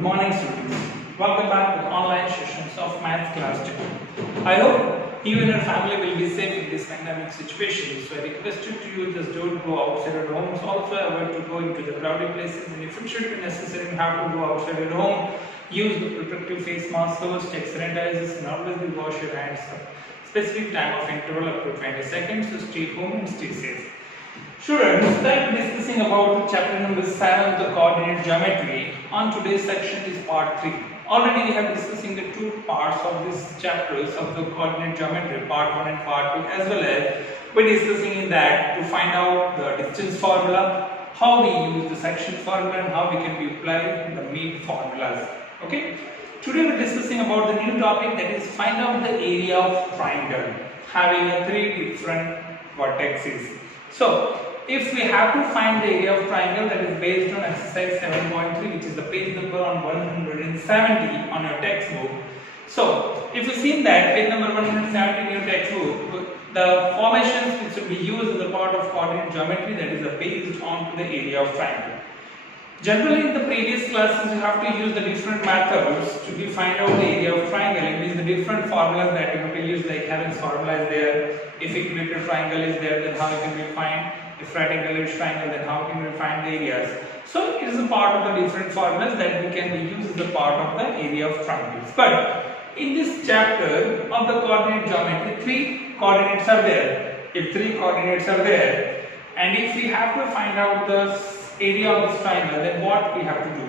Good morning, students. Welcome back to the online sessions of Maths Class 2. I hope you and your family will be safe in this pandemic situation. So I request you to just don't go outside your homes. Also, avoid to go into the crowded places. And if it should be necessary and have to go outside your home, use the protective face mask first, take sanitizers, and always wash your hands. Specific time of interval up to 20 seconds. So stay home and stay safe. Students, start discussing about chapter number 7, the coordinate geometry. On today's section is part 3. Already we have discussing the two parts of this chapters of the coordinate geometry, part 1 and part 2, as well as we're discussing in that to find out the distance formula, how we use the section formula, and how we can be applying the mean formulas. Okay. Today we're discussing about the new topic, that is find out the area of triangle having three different vertices. So if we have to find the area of triangle, that is based on exercise 7.3, which is the page number on 170 on your textbook. So if you see that page number 170 in your textbook, the formations which will be used as a part of coordinate geometry, that is based on the area of triangle. Generally in the previous classes you have to use the different methods to find out the area of triangle. It means the different formulas that you have to use, like Heron's formula is there. If equilateral triangle is there, then how you can be find. If right angular triangle, then how can we find the areas? So it is a part of the different formulas that we can be used as a part of the area of triangles. But in this chapter of the coordinate geometry, three coordinates are there. If three coordinates are there, and if we have to find out the area of this triangle, then what we have to do?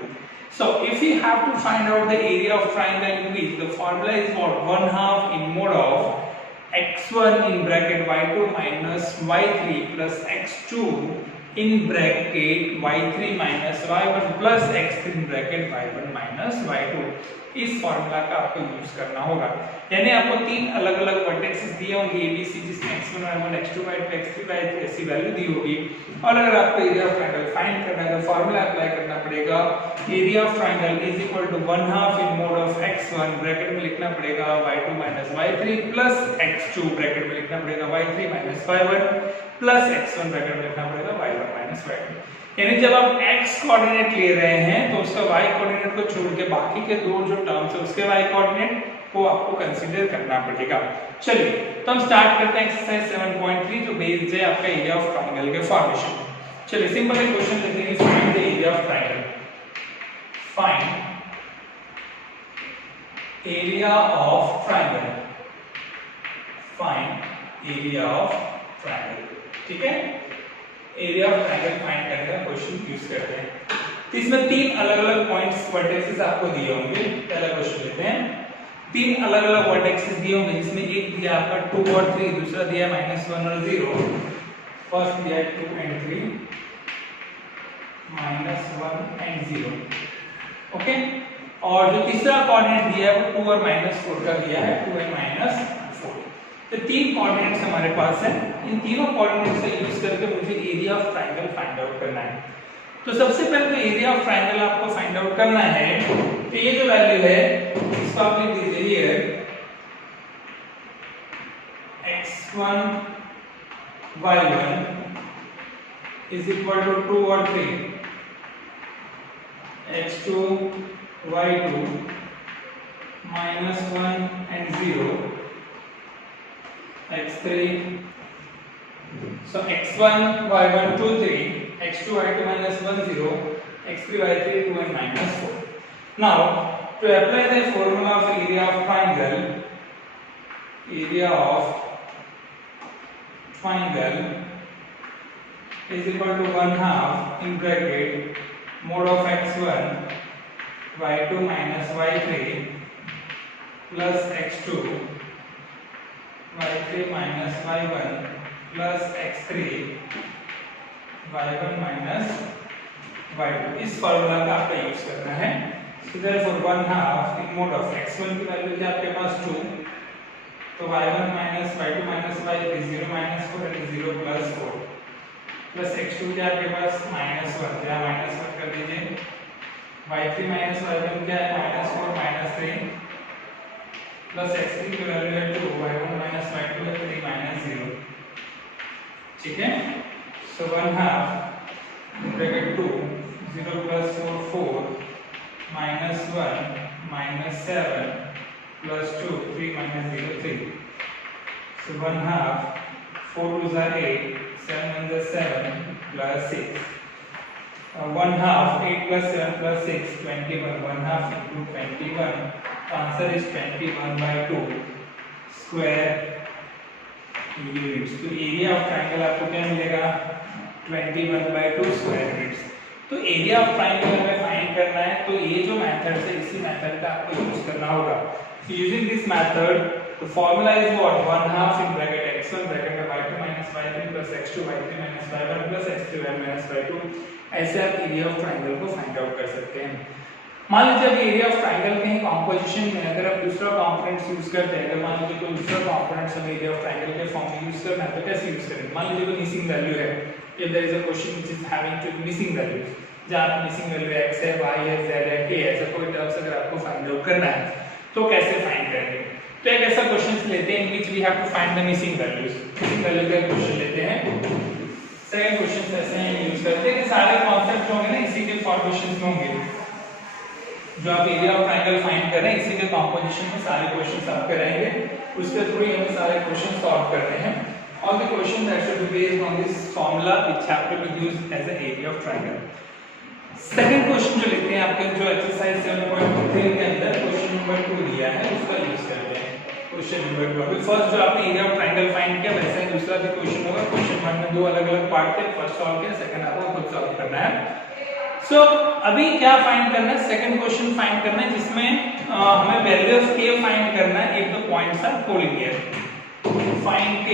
So if we have to find out the area of triangle in which the formula is what? 1/2 in mode of x1 in bracket y2 minus y3 plus x2 in bracket y3 minus y1 plus x3 in bracket y1 minus y2. इस formula का आपको use करना होगा, यानी आपको तीन अलग अलग वर्टेक्सेस दिए होंगे ABC, जिसमें x1 y1 x2 y2 x3 y3 ऐसी वैल्यू दी होगी। और अगर आपको एरिया ऑफ ट्रायंगल फाइंड करना है तो फॉर्मूला अप्लाई करना पड़ेगा, area of triangle is equal to 1/2 in mod of x1 bracket में लिखना पड़ेगा y2 minus y3 plus x2 bracket में लिखना पड़ेगा y3 minus y1 plus x1 bracket में लिखना पड़ेगा y1 minus y2। यानी जब आप x कोऑर्डिनेट ले रहे हैं तो उसका y कोऑर्डिनेट को छोड़ के बाकी के दो जो टर्म्स है उसके y कोऑर्डिनेट को आपको कंसीडर करना पड़ेगा। चलिए तो हम स्टार्ट करते हैं एक्सरसाइज 7.3 जो बेस्ड है आपका एरिया ऑफ ट्रायंगल के फॉर्मेशन। चलिए सिंपल एक क्वेश्चन लेते हैं, find the area of triangle. Find area of triangle, find area of triangle. ठीक है, एरिया ऑफ ट्रायंगल फाइंड करने का क्वेश्चन यूज करते हैं। तो इसमें तीन अलग अलग पॉइंट्स वर्टेक्सेस आपको दिए होंगे। पहला क्वेश्चन लेते हैं, तीन अलग अलग वर्टेक्सेस दिए होंगे जिसमें एक दिया आपका 2 और 3, दूसरा दिया -1 और 0, फर्स्ट दिया 2 and 3, -1 and 0। ओके, और जो तीसरा कोऑर्डिनेट दिया है वो 2 और -4 का दिया है, 2 and -4। तो तीन कोऑर्डिनेट्स हमारे पास है, इन तीनों कोऑर्डिनेट्स का यूज करके मुझे area of triangle find out करना है। तो सबसे पहले तो एरिया ऑफ ट्रायंगल आपको फाइंड आउट करना है, तो ये जो वैल्यू है इसको आप लिख दीजिए ये x1 y1 is equal to 2 और 3, x2 y2 -1 and 0, x3, so x1 y1 2 3, x2 y2 -1 0, x3 y3 2 and -4. Now to apply the formula of area of triangle, area of triangle is equal to 1/2 in bracket mode of x1 y2 minus y3 plus x2 y3 minus y1 plus x3 y1 minus y2। इस formula का आपको use करना है। So therefore 1/2 in mode of x1 की value है आपके पास 2, तो y1 minus y2 minus y3 0 minus 4 and 0 plus 4 plus x2 क्या आपके पास -1, या -1 कर दीजिए, y3 minus y1 क्या है -4 -3 प्लस x3 की वैल्यू है 2, y1 minus y2 है 3 minus 0। ठीक है, so 1/2 bracket 2 0 plus 4 4 -1 -7 plus 2 3 minus 0 3. So 1/2 4 2s are 8 7 1s are 7 plus 6. 1/2 8 plus 7 plus 6 21 1/2 into 21. The answer is 21/2 square units. तो एरिया ऑफ ट्राइंगल आपको क्या मिलेगा 21/2 स्क्वायर यूनिट्स. तो एरिया ऑफ ट्राइंगल हमें find करना है, तो ये जो मेथड है इसी मेथड का आपको यूज करना होगा. Using this method the formula is what 1/2 in bracket x1 bracket में y2 minus y3 plus x2 y3 minus y1 plus x3 y minus y2. ऐसे आप एरिया ऑफ ट्राइंगल को फाइंड आउट कर सकते हैं. मान लीजिए अब एरिया ऑफ ट्राइंगल के कॉम्पोजिशन में अगर आप दूसरा कंपोनेंट्स यूज करते हैं, अगर मान लीजिए कोई दूसरा कंपोनेंट्स हमें एरिया ऑफ ट्राइंगल के फॉर्म में यूज करना है तो कैसे यूज करेंगे. मान लीजिए कोई मिसिंग वैल्यू है, if there is a question which is having two missing value, जहां मिसिंग वैल्यू x है y है z है k है, ऐसा कोई टर्म्स अगर आपको फाइंड आउट करना है तो कैसे फाइंड करेंगे. तो एक ऐसा क्वेश्चन लेते हैं which we have to find the missing values. Missing value का क्वेश्चन लेते हैं. सेकंड क्वेश्चन ऐसे हैं यूज करते हैं कि सारे कांसेप्ट होंगे ना इसी के फॉर्मेशन में होंगे. जो आप एरिया ऑफ ट्रायंगल फाइंड कर रहे हैं इसी के कंपोजिशन में सारे क्वेश्चंस आप कराएंगे, उसके थ्रू ही हमें सारे क्वेश्चन सॉल्व करने हैं. All the question that should be based on this formula which have to be used as a area of triangle. Second question जो लेते हैं आपके जो एक्सरसाइज 7.3 के अंदर क्वेश्चन नंबर 2 दिया है उसका यूज करते हैं. क्वेश्चन नंबर 2 फर्स्ट जो आपने एरिया ऑफ ट्रायंगल फाइंड किया वैसे ही दूसरा भी क्वेश्चन होगा. क्वेश्चन 1 में दो अलग-अलग पार्ट थे, फर्स्ट सॉल्व किया, सेकंड आपको खुद सॉल्व करना है. सो अभी क्या फाइंड करना है, सेकंड क्वेश्चन फाइंड करना है जिसमें हमें वैल्यू ऑफ k फाइंड करना है if the points are collinear. Find k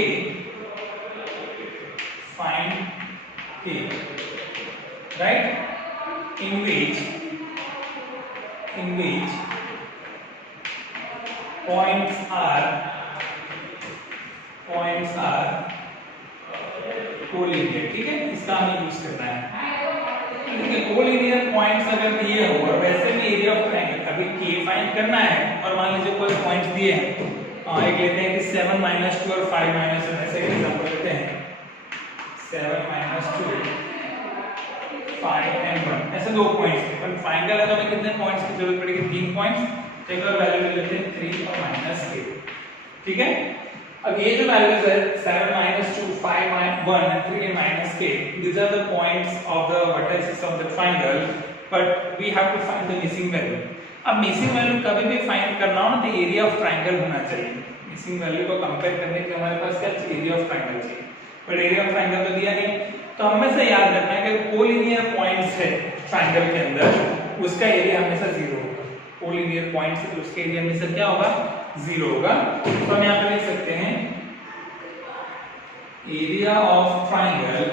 right in which points are collinear. ठीक है, इसका हमें यूज करना है. देखिए कोलिनियर पॉइंट्स अगर दिए हो और वैसे भी एरिया ऑफ ट्रायंगल अभी k फाइंड करना है और मान लीजिए कोई पॉइंट्स दिए हैं, एक लेते हैं कि 7 -2 और 5 -1 ऐसे एक एग्जांपल लेते हैं. 7 -2 5 and 1 ऐसे दो पॉइंट्स हैं, पर फाइंड करना तो हमें कितने पॉइंट्स की जरूरत पड़ेगी 3 पॉइंट्स. एक और वैल्यू ले लेते हैं 3 और -k. ठीक है, अब ये जो वैल्यूज है 7 -2 5 1 and 3 and -k, these are the points of the vertices of the triangle, but we have to find the missing value. अब मिसिंग वैल्यू कभी भी फाइंड करना हो ना तो एरिया ऑफ ट्रायंगल होना चाहिए. मिसिंग वैल्यू को कंपेयर करने के लिए हमारे पास क्या चाहिए, एरिया ऑफ ट्रायंगल चाहिए, पर एरिया ऑफ ट्रायंगल तो दिया नहीं. तो हमेशा याद रखना है कि कोलिनियर पॉइंट्स है ट्रायंगल के अंदर उसका एरिया हमेशा 0 होगा. कोलिनियर पॉइंट्स है तो उसका एरिया हमेशा क्या होगा 0 होगा. तो हम यहां पे लिख सकते हैं area of triangle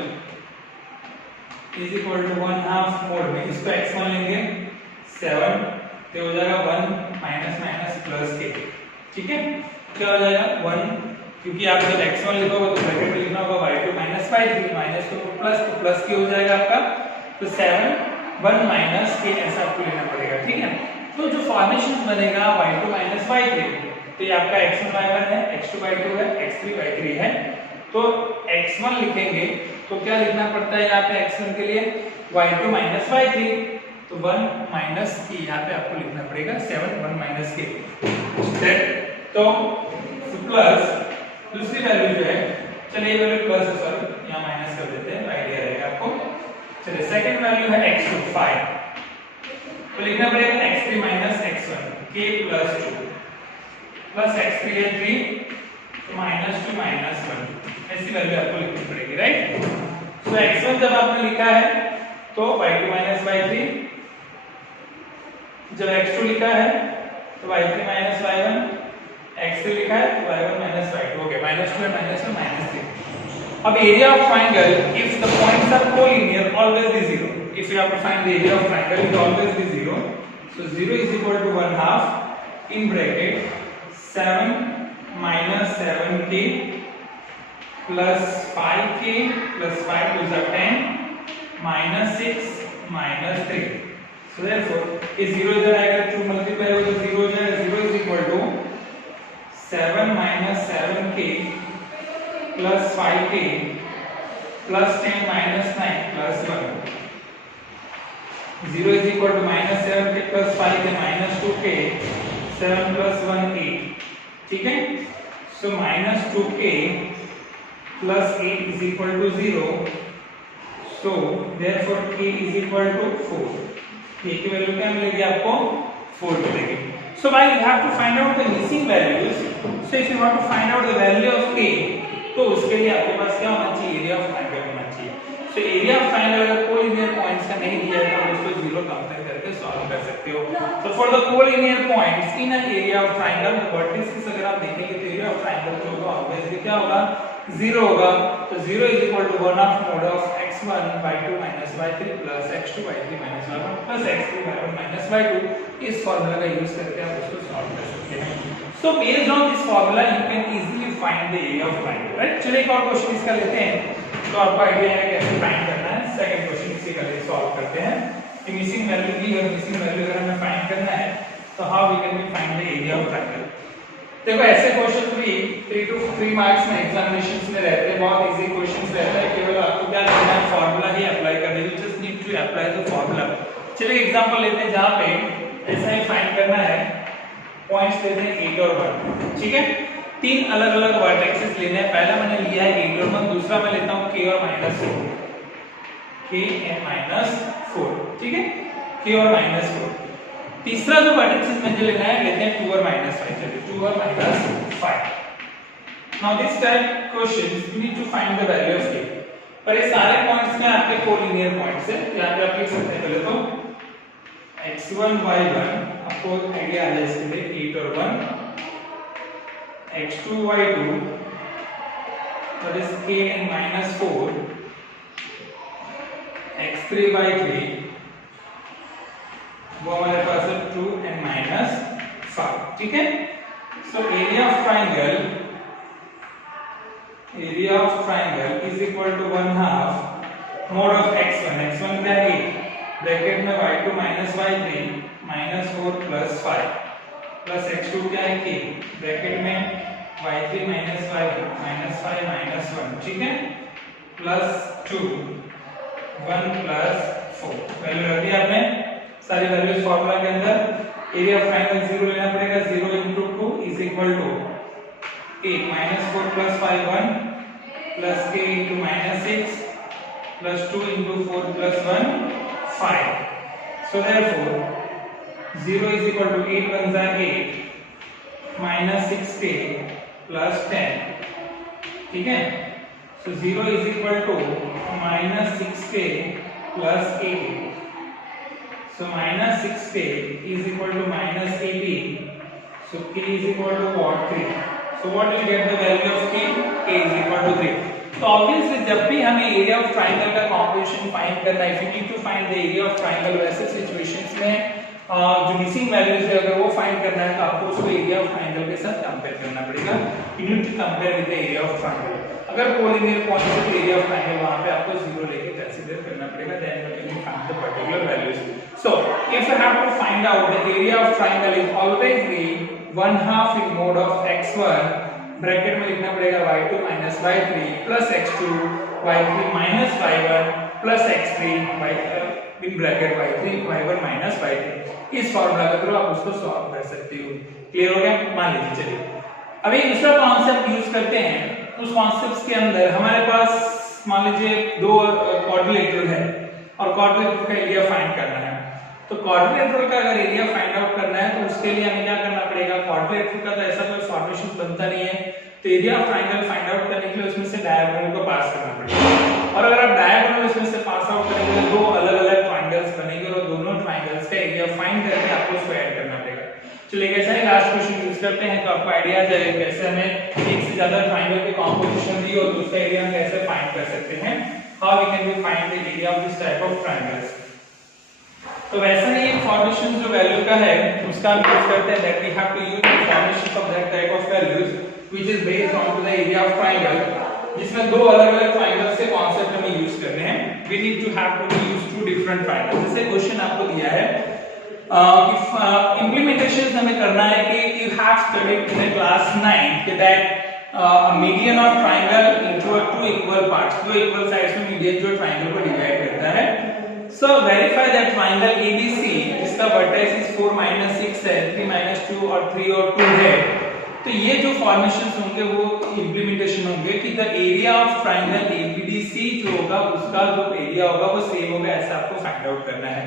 is equal to 1/2 mod में इसको x1 लेंगे 7 तो हो जाएगा 1 माइनस प्लस k. ठीक है, क्या हो जाएगा 1, क्योंकि आप जब x1 लिखोगे तो ब्रैकेट में लिखना होगा y2 माइनस y3 माइनस तो प्लस k हो जाएगा आपका. तो 7 1 माइनस k ऐसा आपको लेना पड़ेगा. ठीक है, तो जो फॉर्मेशन बनेगा y2 माइनस y3 तो ये आपका x1 y1 है, x2 y2 है, x3 y3 है. तो x1 लिखेंगे तो क्या लिखना पड़ता है यहाँ पे x1 के लिए y2 माइनस y3 तो 1 माइनस k यहाँ पे आपको लिखना पड़ेगा 7 1 माइनस k. तो प्लस दूसरी वैल्यू जो है, चलिए ये वैल्यू प्लस है, सॉरी यहाँ माइनस कर देते हैं, आइडिया रहेगा आपको. चलिए सेकंड वैल्यू है x2 5 तो लिखना पड़ेगा x3 minus x1 k plus 2 plus x3 है 3 तो माइनस 2 माइनस 1 ऐसी वैल्यू आपको लिखनी पड़ेगी. राइट, तो x1 जब आपने लिखा है तो y2 माइनस y3, जब x2 लिखा है तो y3 माइनस y1, x3 लिखा है तो y1 minus y2. Okay, -2 minus 1 -3. अब area of triangle if the points are collinear always be 0. If you have to find the area of triangle it always be 0. So 0 is equal to 1/2 in bracket 7 minus 7k plus 5k plus 5 2 is 10 minus 6 minus 3. So therefore ये 0 इधर आएगा, 2 multiply होगा तो 0 हो जाएगा. 0 is equal to 7 minus 7k plus 5k plus 10 minus 9 plus 1. 0 is equal to minus 7k plus 5k minus 2k, 7 plus 1 8, ठीक है। So minus 2k plus 8 is equal to 0, so therefore k is equal to 4, k की value क्या मिलेगी आपको 4 मिलेगी। So while you have to find out the missing values, so if you want to find out the value of k, तो उसके लिए आपके पास क्या होना चाहिए, एरिया ऑफ ट्रायंगल होना चाहिए। So एरिया ऑफ ट्रायंगल अगर कोलिनियर पॉइंट्स का नहीं दिया है तो उसको जीरो कंपेयर करके सॉल्व कर सकते हो। So for the collinear points in an area of triangle, vertices अगर आप देखेंगे तो एरिया ऑफ ट्रायंगल जो होगा ऑब्वियसली क्या होगा, 0 होगा। तो 0 is equal to 1 of mod of x1 y2 minus y3 plus x2 y3 minus y1 plus x3 y1 minus y2, इस फार्मूला का यूज करके आप उसको सॉल्व कर सकते हैं। So based on this formula you can easily find the area of triangle, right? चलिए एक और क्वेश्चन इसका लेते हैं तो आपको आइडिया है कैसे फाइंड करना है। सेकंड क्वेश्चन इसी का लिए सॉल्व करते हैं कि मिसिंग वैल्यू की और मिसिंग वैल्यू अगर हमें फाइंड करना है तो how we can find the area of triangle. देखो ऐसे क्वेश्चंस भी 3 to 3 मार्क्स में एग्जामिनेशंस में रहते हैं, बहुत इजी क्वेश्चंस रहता है, केवल आपको क्या करना है, फार्मूला ही अप्लाई करना है, you just need to apply the formula. चलिए एग्जांपल लेते हैं जहां पे ऐसा ही फाइंड करना है, पॉइंट्स लेते हैं 8 और 1, ठीक है। तीन अलग-अलग वर्टेक्सेस लेने हैं, पहला मैंने लिया है 8 और 1, दूसरा मैं लेता हूं k और -4, k and -4, ठीक है, k और -4। तीसरा जो वर्टेक्सेस मुझे लेना है लेते हैं 2 और -5, चलिए 2 और -5। Now this type questions you need to find the value of k, पर ये सारे पॉइंट्स में आपके कोलिनियर पॉइंट्स हैं, यहां पे आप लिख सकते हैं पहले तो x1 y1, आपको आइडिया आ जाए इसके लिए 8 और 1, x2 y2 that is k and -4, x3 y3 वो हमारे पास है 2 and -5, ठीक है। So area of triangle is equal to 1/2 mod of x1 क्या है 8, ब्रैकेट में y2 minus y3 minus 4 plus 5 plus x2 क्या है k, ब्रैकेट में y3 minus y1 minus 5 minus 1, ठीक है, plus 2 1 plus 4। वैल्यू रख दी आपने सारी वैल्यूज फार्मूला के अंदर। एरिया ऑफ ट्रायंगल 0 लेना पड़ेगा, 0 into 2 is equal to 8 minus 4 plus 5 1 plus k into -6 plus 2 into 4 plus 1 5। So therefore 0 is equal to 8 1s are 8 minus 6k plus 10, ठीक है। So 0 is equal to minus 6k plus 18, so minus 6k is equal to minus 18, so k is equal to what, 3। So what will get the value of k, k is equal to 3। तो obviously जब भी हमें area of triangle का composition find करना है, if you need to find the area of triangle, वैसे situations में जो मिसिंग वैल्यूज है अगर वो फाइंड करना है तो आपको उसको एरिया ऑफ ट्रायंगल के साथ कंपेयर करना पड़ेगा। You need to compare with the area of triangle. अगर कोलिनियर पॉइंट से एरिया ऑफ ट्रायंगल वहां पे आपको 0 लेके कंसीडर करना पड़ेगा, then you can find the particular values. So if you have to find out the area of triangle is always be 1/2 in mod of x1, bracket में लिखना पड़ेगा y2 minus y3 plus x2 y3 minus y1 plus x3 in bracket y3 y1 minus y3। इस formula के through आप उसको solve कर सकते हो। क्लियर हो गया? मान लीजिए चलिए अब एक दूसरा कॉन्सेप्ट यूज करते हैं। उस कॉन्सेप्ट के अंदर हमारे पास मान लीजिए दो क्वाड्रिलेटरल है और क्वाड्रिलेटरल का एरिया फाइंड करना है। तो क्वाड्रिलेटरल का अगर एरिया फाइंड आउट करना है तो उसके लिए हमें क्या करना पड़ेगा, क्वाड्रिलेटरल का तो ऐसा कोई फॉर्मेशन बनता नहीं है, तो area of triangle find out करने के लिए उसमें से डायगोनल को पास करना पड़ेगा। और अगर आप डायगोनल उसमें से पास आउट करेंगे तो दो अलग-अलग ट्रायंगल्स बनेंगे और दोनों ट्रायंगल्स का एरिया फाइंड करके आपको उसको ऐड करना पड़ेगा। चलिए कैसा है, लास्ट क्वेश्चन यूज करते हैं तो आपको आईडिया आ जाएगा कैसे हमें एक से ज्यादा ट्रायंगल के कॉम्पोजिशन दी हो तो उसका एरिया हम कैसे फाइंड कर सकते हैं, how we can find the area of this type of triangles. तो वैसा ही एक फॉर्मेशन जो वैल्यू का है उसका हम यूज करते हैं, that we have to use the formation of that type of values which is based on to the area of triangle, जिसमें दो अलग-अलग ट्रायंगल्स से कांसेप्ट हमें यूज करने हैं। We need to have to use two different triangles. जैसे question आपको दिया है इम्प्लीमेंटेशन हमें करना है कि you have studied in class 9 कि that median of triangle into two equal parts, दो इक्वल साइड्स में मीडियन जो ट्रायंगल को डिवाइड करता है। So verify that triangle ABC इसका vertex 4 minus 6 है, 3 minus 2 और 3 और 2 है। तो ये जो फॉर्मेशंस होंगे वो इंप्लीमेंटेशन होंगे कि the area of triangle ABDC जो होगा उसका जो एरिया होगा वो सेम होगा, ऐसा आपको फाइंड आउट करना है।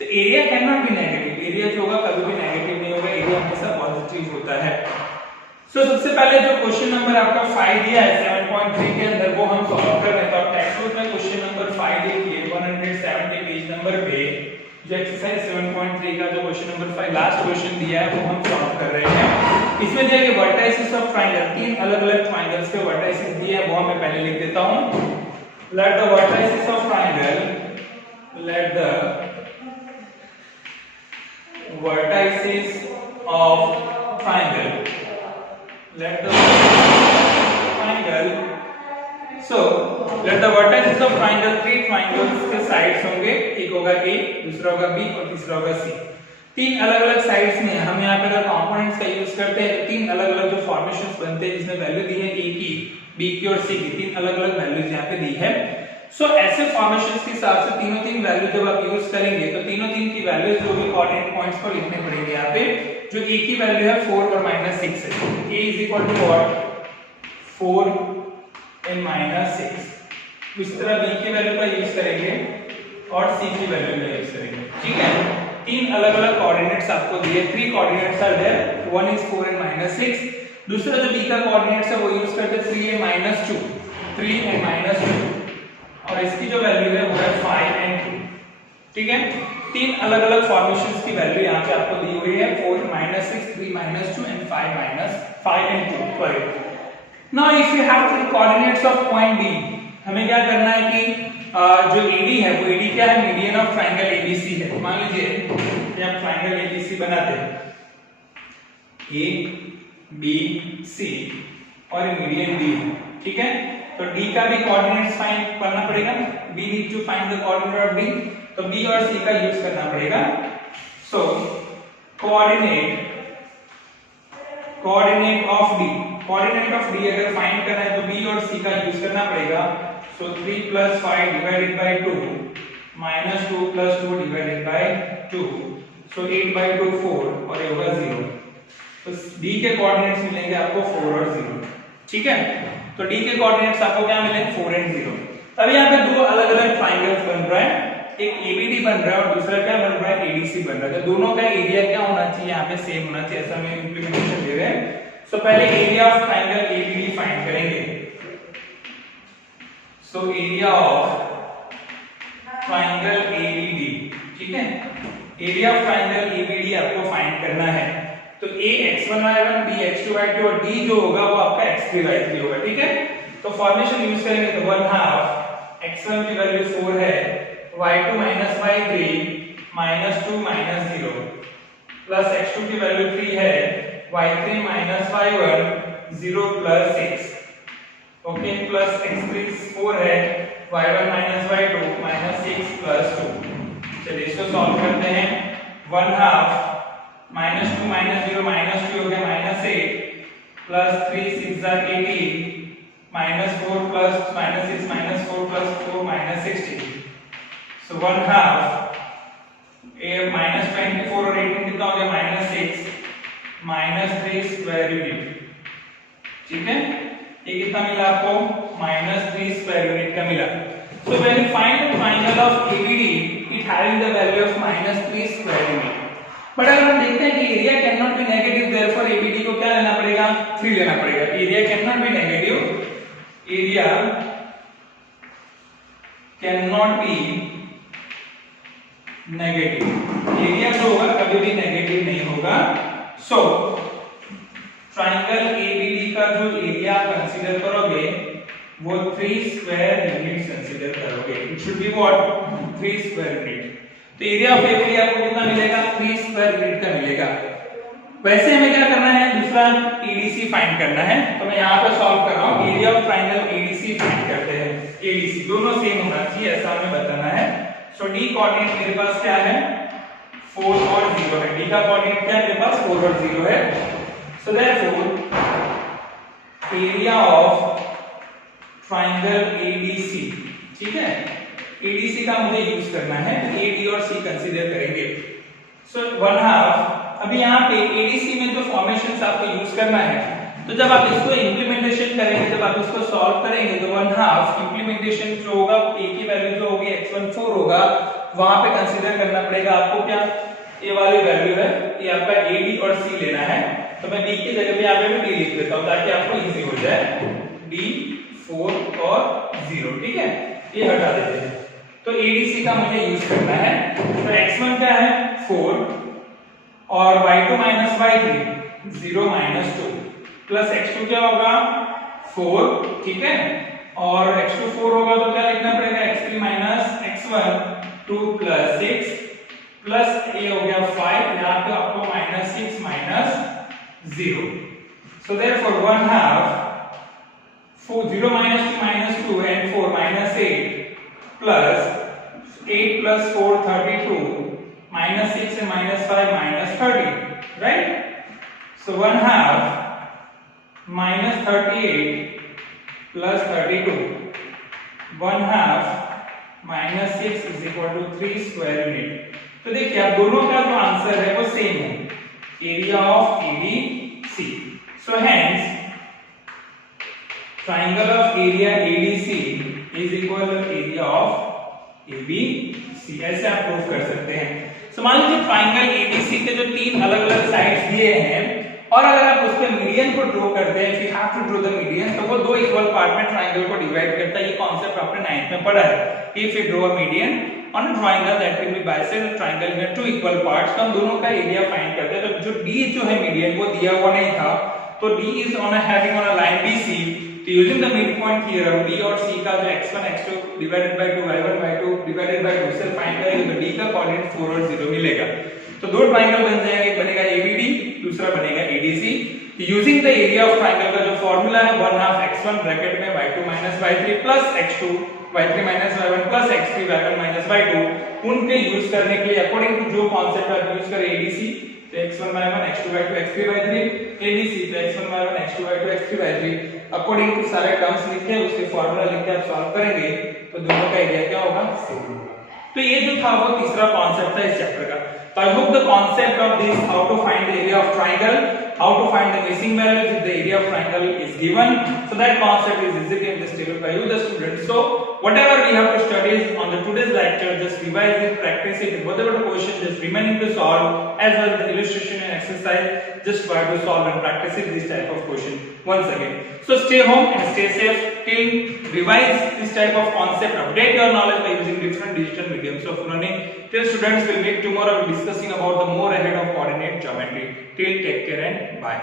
तो area can not be negative, area जो होगा कभी भी नेगेटिव नहीं होगा, एरिया हमेशा पॉजिटिव होता है। सो सबसे पहले जो क्वेश्चन नंबर आपका 5 दिया है 7.3 के अंदर वो हम सॉल्व कर रहे हैं। तो आप टेक्स्ट बुक में क्वेश्चन नंबर 5 देखिए 170 पेज नंबर पे जो एक्सरसाइज 7.3 का जो क्वेश्चन नंबर 5 लास्ट क्वेश्चन दिया है वो हम सॉल्व कर रहे हैं। इसमें दिया है वर्टाइसेस ऑफ ट्रायंगल, तीन अलग-अलग ट्रायंगल्स के वर्टाइसेस दिए हैं वो मैं पहले लिख देता हूं। Let the vertices of triangle, let the vertices of triangle, let the triangle, so let the vertices of triangle, three triangles के sides होंगे, एक होगा A, दूसरा होगा B और तीसरा होगा C। तीन अलग-अलग साइड्स में हम यहाँ पे अगर कंपोनेंट्स का यूज करते हैं तो तीन अलग-अलग जो फॉर्मेशंस बनते हैं जिसमें वैल्यू दी है A की, B की और C की, तीन अलग-अलग वैल्यूज यहाँ पे दी है। सो ऐसे फॉर्मेशंस के हिसाब से तीनों तीन वैल्यू जब आप यूज करेंगे तो तीनों तीन की वैल्यूज जो भी कोऑर्डिनेट पॉइंट्स पर लिखने पड़ेंगे। यहाँ पे जो A की वैल्यू है 4 और -6 है, A is equal to what 4 and -6। इस तरह B की वैल्यू का यूज करेंगे और C की वैल्यू का यूज करेंगे। ठीक है, तीन अलग-अलग कोऑर्डिनेट्स आपको दिए, three coordinates are there, one is 4 and -6। दूसरा जो B का कोऑर्डिनेट्स है वो यूज करते हैं 3 एंड -2, 3 एंड -2 और इसकी जो वैल्यू है वो है 5 एंड 2। ठीक है, तीन अलग-अलग फॉर्मेशंस की वैल्यू यहाँ पे आपको दी हुई है 4 -6, 3 -2 and 5 and 2। Sorry, now if you have two coordinates of point B, हमें क्या करना है कि जो AD है वो AD क्या है, मीडियन ऑफ ट्रायंगल ABC है। मान लीजिए कि आप ट्रायंगल ABC बनाते हैं A B C और मीडियन D है। ठीक है, तो D का भी कोऑर्डिनेट्स फाइंड करना पड़ेगा, B need to find the coordinate of D, तो B और C का यूज करना पड़ेगा। So coordinate of D, coordinate of D अगर फाइंड करना है तो B और C का यूज करना पड़ेगा। सो 3 + 5 डिवाइडेड बाय 2 -2 + 2 डिवाइडेड बाय 2, सो 8/2 4 और ये होगा 0। तो D के कोऑर्डिनेट्स मिलेंगे आपको 4 और 0। ठीक है, तो D के कोऑर्डिनेट्स आपको क्या मिले 4 एंड 0। अब यहाँ पे दो अलग-अलग ट्रायंगल्स बन रहा है, एक ABD बन रहा है और दूसरा क्या बन रहा है ADC बन रहा है। तो दोनों का एरिया क्या होना चाहिए, यहाँ पे सेम होना चाहिए, ऐसा हम इंप्लीमेंटेशन दे रहे हैं। सो पहले area of triangle ABD find करेंगे। So area of triangle ABD, ठीक है, एरिया ऑफ ट्रायंगल ABD आपको फाइंड करना है। तो A x1y1, B x2y2 और D जो होगा वो आपका x3y3 होगा। ठीक है, तो फॉर्मेशन यूज करेंगे तो 1/2 x1 की वैल्यू 4 है, y2 - y3 -2 -0 प्लस x2 की वैल्यू 3 है, y3 - y1 0 + 6, okay, plus x3 4 है, y1 - y2 -6 + 2। चलिए इसको सॉल्व करते हैं। 1/2 -2 - 0 -2 हो गया -8 प्लस 3 6 are 18 -4 प्लस -6 -4 प्लस 4 -16। सो 1/2 ये -24 और 18 कितना हो गया -6 -3 स्क्वायर यूनिट। ठीक है, ये कितना मिला आपको -3 स्क्वायर यूनिट का मिला। So when you find the triangle of ABD it having the value of -3 square unit. But अगर हम देखते हैं कि area can not be negative, therefore ABD को क्या लेना पड़ेगा 3 लेना पड़ेगा। Area can not be negative, area can not be negative, area जो होगा कभी भी नेगेटिव नहीं होगा। सो ट्रायंगल ABD का जो एरिया कंसीडर करोगे वो 3 स्क्वायर यूनिट कंसीडर करोगे। It should be what 3 square unit. तो एरिया ऑफ ABD आपको कितना मिलेगा 3 स्क्वायर यूनिट का मिलेगा। वैसे हमें क्या करना है, दूसरा ADC फाइंड करना है। तो मैं यहाँ पे सॉल्व कर रहा हूँ, area of triangle ADC find करते हैं। ADC दोनों सेम होना चाहिए ऐसा हमें बताना है। सो D कोऑर्डिनेट मेरे पास क्या है 4 और 0 है, D का कोऑर्डिनेट क्या है मेरे पास 4 और 0 है। So therefore area of triangle ADC, ठीक है, एडीसी का मुझे यूज करना है, तो ए डी और सी कंसीडर करेंगे। सो 1/2, अभी यहाँ पे एडीसी में जो फॉर्मेशंस आपको यूज करना है, तो जब आप इसको इम्प्लीमेंटेशन करेंगे, जब आप इसको सॉल्व करेंगे, तो 1/2 इम्प्लीमेंटेशन जो होगा ए की वैल्यू जो होगी x1 4 होगा, वहां पे कंसीडर करना पड़ेगा आपको क्या, ये वाली वैल्यू है, ये आपका ए डी और सी लेना है। तो मैं डी की जगह पे यहाँ पे भी डी लिख देता हूँ ताकि आपको इजी हो जाए, डी 4 और 0, ठीक है, ये हटा देते हैं। तो एडीसी का मुझे यूज करना है, तो x1 क्या है 4 और y2 minus y3 0 minus 2 plus x2 क्या होगा 4, ठीक है, और x2 4 होगा तो क्या लिखना पड़ेगा x3 minus x1 2 plus 6 plus ये हो गया 5, यहाँ पे आपको minus 6 minus 0। So therefore 1/2 0 minus 2 minus 2 and 4 minus 8 plus 8 plus 4 32 minus 6 and minus 5 minus 30, right. So 1/2 minus 38 plus 32, 1/2 minus 6 is equal to 3 square unit। तो देखिए आप दोनों का जो आंसर है वो सेम है, area of ADC. So hence triangle of area ADC is equal to area of ABC, ऐसे आप प्रूव कर सकते हैं। सो मान लीजिए ट्राइंगल एबीसी के जो 3 अलग अलग साइड्स दिए हैं, और अगर आप उसके मीडियन को ड्रॉ करते हैं, if you have to draw the median, तो वो 2 इक्वल पार्ट में ट्रायंगल को डिवाइड करता है। ये कॉन्सेप्ट आपने 9th में पढ़ा है। If you draw a median on a triangle that will be bisected triangle in 2 equal parts, तो हम दोनों का एरिया फाइंड करते हैं। तो जो D जो है मीडियन वो दिया हुआ नहीं था, तो D is on a having on a line BC, तो using the midpoint theorem D और C का जो x1 x2 divided by 2 y1 y2 divided by 2 से फाइंड करेंगे तो D का कोऑर्डिनेट 4 और 0 मिलेगा। तो 2 ट्रायंगल बन जाएंगे, एक बनेगा ABD, दूसरा बनेगा ADC। Using the area of triangle का जो फार्मूला है 1/2 x1 ब्रैकेट में y2 minus y3 plus x2 y3 minus y1 plus x3 y1 minus y2, उनके यूज करने के लिए अकॉर्डिंग टू जो कांसेप्ट आप यूज करें ADC, तो x1 y1 x2 y2 x3 y3, ADC तो x1 y1 x2 y2 x3 y3, according to सारे टर्म्स लिखे उसके फार्मूला लिख के आप सॉल्व करेंगे तो दोनों का एरिया क्या होगा, सेम होगा। तो ये जो था वो तीसरा कांसेप्ट था इस चैप्टर का। So I hope the concept of this, how to find the area of triangle, how to find the missing values if the area of triangle is given, so that concept is easily understood by you the students. So whatever we have to study on the today's lecture, just revise it, practice it, whatever the question just remaining to solve, as well as the illustration and exercise, just try to solve and practice it this type of question once again. So stay home and stay safe till revise this type of concept, update your knowledge by using different digital mediums of learning. Till students will meet tomorrow discussing about the more ahead of coordinate geometry. Till take care and bye.